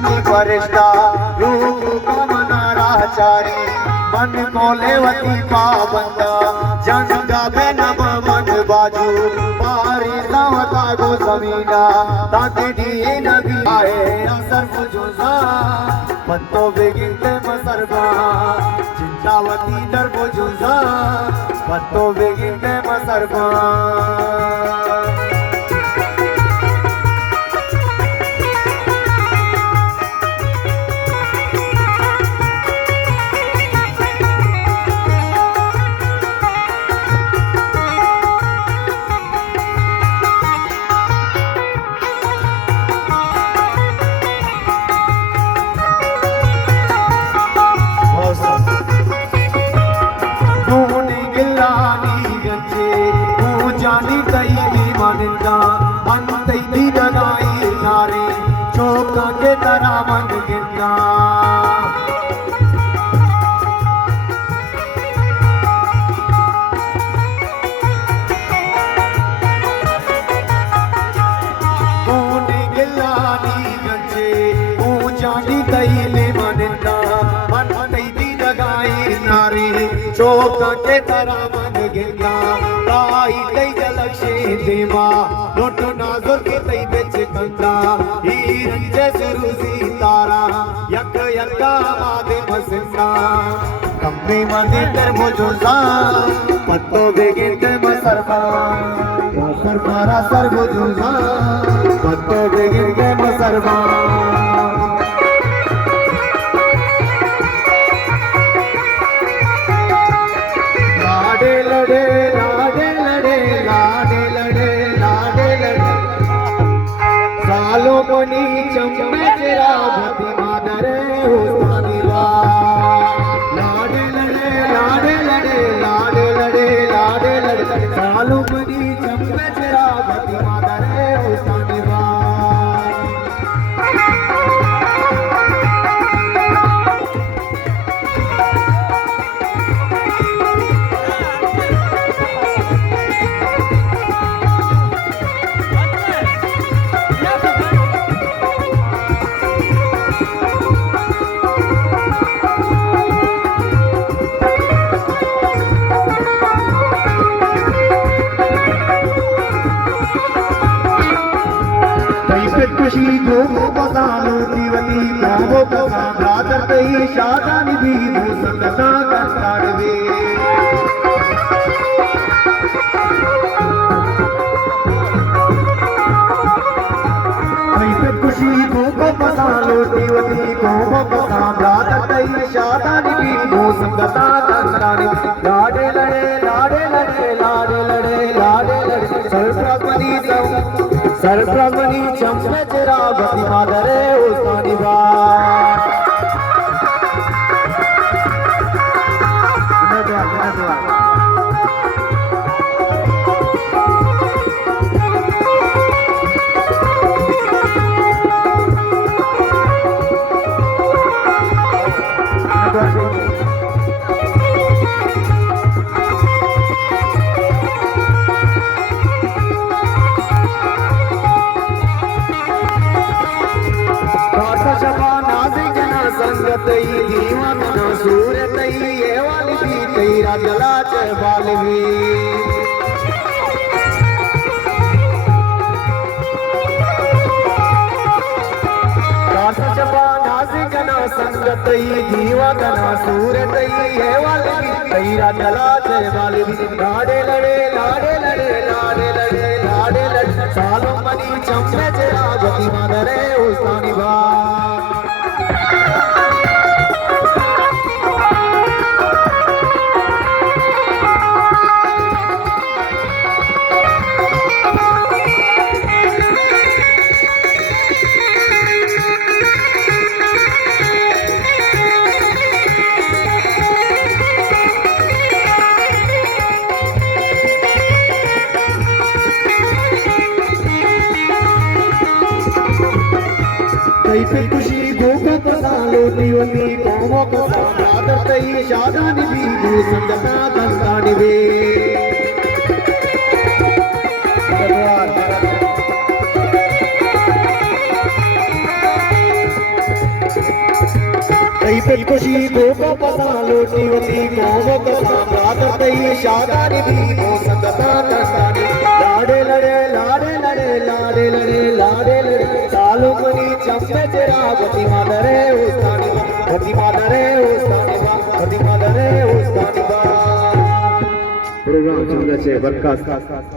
मानी वरिष्ठा रूप कमनाराचारी मन को लेवती पाबंदा जंगा बेनब मन बाजू पारी सावता गो जमीना ताके दिए नबी आए असर बुजुजा पत्तो बेगिनते मसरबा चिंतावती दर बुजुजा पत्तो बेगिनते मसरबा के तरह मन गिरना ऊनी गिलानी गंजे ऊंचानी तैले मनना मन तैदी लगाई नारी चौका के तरह मन गिरना ताई तै जलक्षे देवा लोटो नाजुर के तै बेच कंदा सुरुसी तारा यक यका मादे मसना कम्मे मदे तर बुजुजा पत्तो बेगे ते मसरबा सरमारा सर बुजुजा पत्तो बेगे ते मसरबा लाडे लड़े लाडे लड़े लाडे लड़े लाडे लड़े सालों को नीचम में तेरा भक्ति मादरे हुस्तानिवा लाडे लड़े लाडे लड़े लाडे लड़े लाडे लड़े सालों को नीचम में तेरा भक्ति मादरे हुस्तानिवा खुशी को पसालो जीवनी को पसा रात कई शादानी भी हो सकता करता रे खुशी को पसालो जीवनी को पसा रात कई शादानी भी हो सकता करता रे लाडे लड़े लाडे लड़े लाडे लड़े लाडे लड़े सरप्रमनी चंपे तेरा भक्ति मादरे हुस्तानिवा जला चबालवी चपा नासी जना संगत जीवा गना सूरत ये वाली तेरा जला चबालवी लाडे लड़े लाडे लड़े लाडे लड़े लाडे लड़े सालों मनी चंपे तेरा गति मादरे हुस्तानिवा कैसे खुशी भोग पसालो जीवनी कोमो को आदर तई शादानी भी दू संगता दंतानी वे कई पे खुशी गोपा पसा लोटी वती गोमो कसा रात तई शादानी भी हो संगता कंदानी लाडे लड़े लाडे लड़े लाडे लड़े लाडे लड़े सालों मनी चंपे तेरा गति मादरे उस्तानी गति मादरे उस्तानी गति मादरे उस्तानी प्रोग्राम चल रहे बरकत